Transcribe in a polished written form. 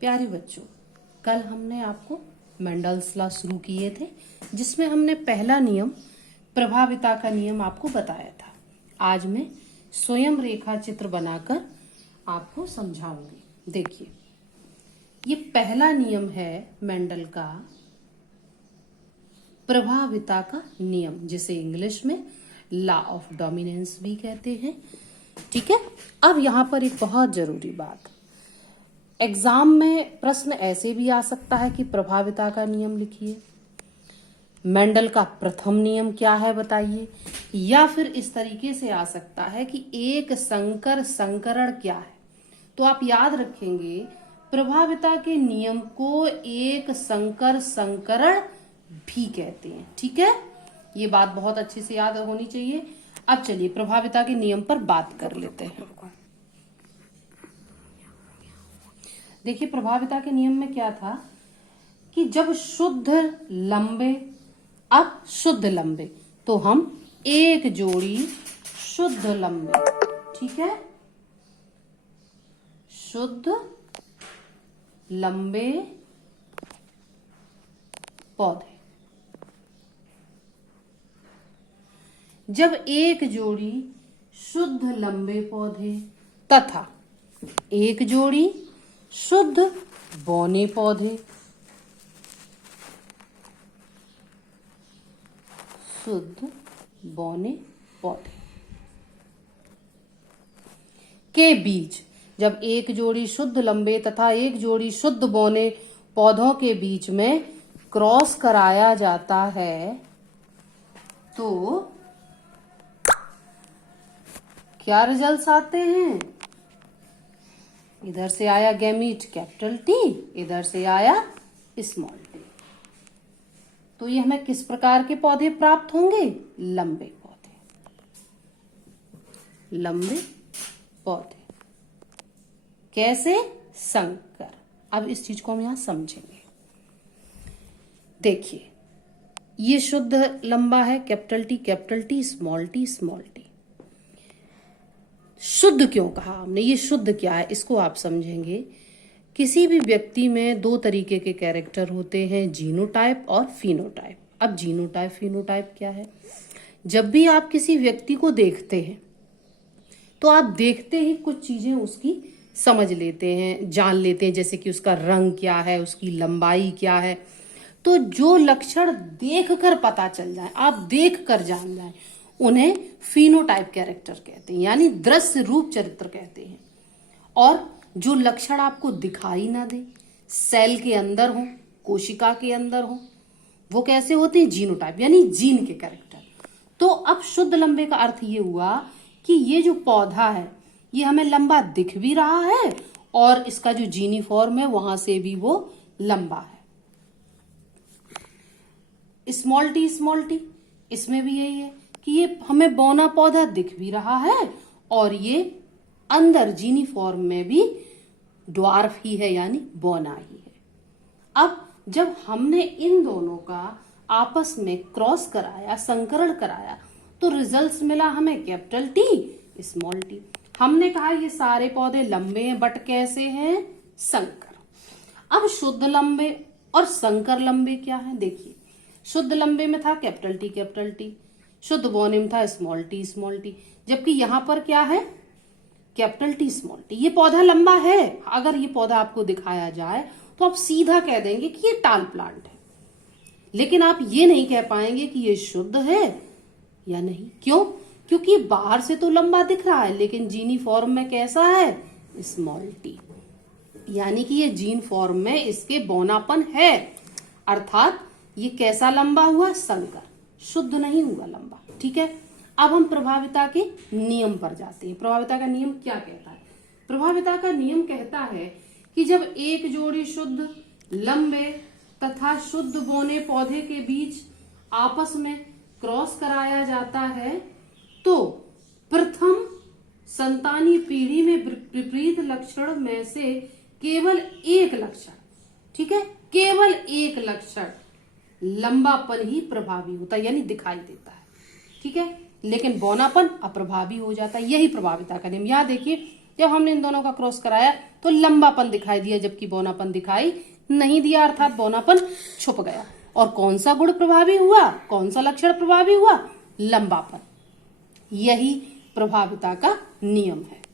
प्यारे बच्चों, कल हमने आपको मेंडल्स लॉ शुरू किए थे, जिसमें हमने पहला नियम प्रभाविता का नियम आपको बताया था। आज मैं स्वयं रेखा चित्र बनाकर आपको समझाऊंगी। देखिए, ये पहला नियम है मेंडल का प्रभाविता का नियम, जिसे इंग्लिश में लॉ ऑफ डोमिनेंस भी कहते हैं। ठीक है। अब यहाँ पर एक बहुत जरूरी बात, एग्जाम में प्रश्न ऐसे भी आ सकता है कि प्रभाविता का नियम लिखिए, मेंडल का प्रथम नियम क्या है बताइए, या फिर इस तरीके से आ सकता है कि एक संकर संकरण क्या है। तो आप याद रखेंगे, प्रभाविता के नियम को एक संकर संकरण भी कहते हैं। ठीक है, ये बात बहुत अच्छे से याद होनी चाहिए। अब चलिए प्रभाविता के नियम पर बात कर लेते हैं। देखिए, प्रभाविता के नियम में क्या था कि जब शुद्ध लंबे, अब शुद्ध लंबे, तो हम एक जोड़ी शुद्ध लंबे, ठीक है, शुद्ध लंबे पौधे, जब एक जोड़ी शुद्ध लंबे पौधे तथा एक जोड़ी शुद्ध बौने पौधे, शुद्ध बौने पौधे के बीच, जब एक जोड़ी शुद्ध लंबे तथा एक जोड़ी शुद्ध बौने पौधों के बीच में क्रॉस कराया जाता है, तो क्या रिजल्ट्स आते हैं? इधर से आया गैमीट कैपिटल टी, इधर से आया स्मॉल टी। तो ये हमें किस प्रकार के पौधे प्राप्त होंगे? लंबे पौधे, लंबे पौधे। कैसे? संकर। अब इस चीज को हम यहां समझेंगे। देखिए, ये शुद्ध लंबा है, capital T, small T, small T. शुद्ध क्यों कहा हमने? ये शुद्ध क्या है, इसको आप समझेंगे। किसी भी व्यक्ति में दो तरीके के कैरेक्टर होते हैं, जीनोटाइप और फिनोटाइप। अब जीनोटाइप फिनोटाइप क्या है? जब भी आप किसी व्यक्ति को देखते हैं तो आप देखते ही कुछ चीजें उसकी समझ लेते हैं, जान लेते हैं, जैसे कि उसका रंग क्या है, उसकी लंबाई क्या है। तो जो लक्षण देखकर पता चल जाए, आप देख कर जान जाए, उन्हें फिनोटाइप कैरेक्टर कहते हैं, यानी दृश्य रूप चरित्र कहते हैं। और जो लक्षण आपको दिखाई ना दे, सेल के अंदर हो, कोशिका के अंदर हो, वो कैसे होते हैं? जीनोटाइप, यानी जीन के कैरेक्टर। तो अब शुद्ध लंबे का अर्थ ये हुआ कि ये जो पौधा है ये हमें लंबा दिख भी रहा है और इसका जो जीनी फॉर्म है वहां से भी वो लंबा है। स्मॉल टी, इसमें भी यही है कि ये हमें बौना पौधा दिख भी रहा है और ये अंदर जीनी फॉर्म में भी ड्वार्फ ही है, यानी बौना ही है। अब जब हमने इन दोनों का आपस में क्रॉस कराया, संकरण कराया, तो रिजल्ट्स मिला हमें कैपिटल टी, स्मॉल टी। हमने कहा ये सारे पौधे लंबे हैं, बट कैसे हैं? संकर। अब शुद्ध लंबे और संकर लंबे क्या है? देखिए, शुद्ध लंबे में था कैपिटल टी, शुद्ध बौने में था स्मॉल टी, जबकि यहां पर क्या है? Capital T, small T. ये पौधा लंबा है। अगर ये पौधा आपको दिखाया जाए तो आप सीधा कह देंगे कि ये टाल प्लांट है, लेकिन आप ये नहीं कह पाएंगे कि ये शुद्ध है या नहीं। क्यों? क्योंकि बाहर से तो लंबा दिख रहा है, लेकिन जीनी फॉर्म में कैसा है? स्मॉल टी, यानी कि ये जीन फॉर्म में इसके बौनापन है, अर्थात ये कैसा लंबा हुआ? संकर, शुद्ध नहीं हुआ लंबा। ठीक है। अब हम प्रभाविता के नियम पर जाते हैं। प्रभाविता का नियम क्या कहता है? प्रभाविता का नियम कहता है कि जब एक जोड़ी शुद्ध लंबे तथा शुद्ध बौने पौधे के बीच आपस में क्रॉस कराया जाता है, तो प्रथम संतानी पीढ़ी में विपरीत लक्षण में से केवल एक लक्षण, ठीक है, केवल एक लक्षण लंबापन ही प्रभावी होता है, यानी दिखाई देता है। ठीक है, लेकिन बौनापन अप्रभावी हो जाता है। यही प्रभाविता का नियम। यहाँ देखिए, जब हमने इन दोनों का क्रॉस कराया तो लंबापन दिखाई दिया, जबकि बौनापन दिखाई नहीं दिया, अर्थात बौनापन छुप गया। और कौन सा गुण प्रभावी हुआ, कौन सा लक्षण प्रभावी हुआ? लंबापन। यही प्रभाविता का नियम है।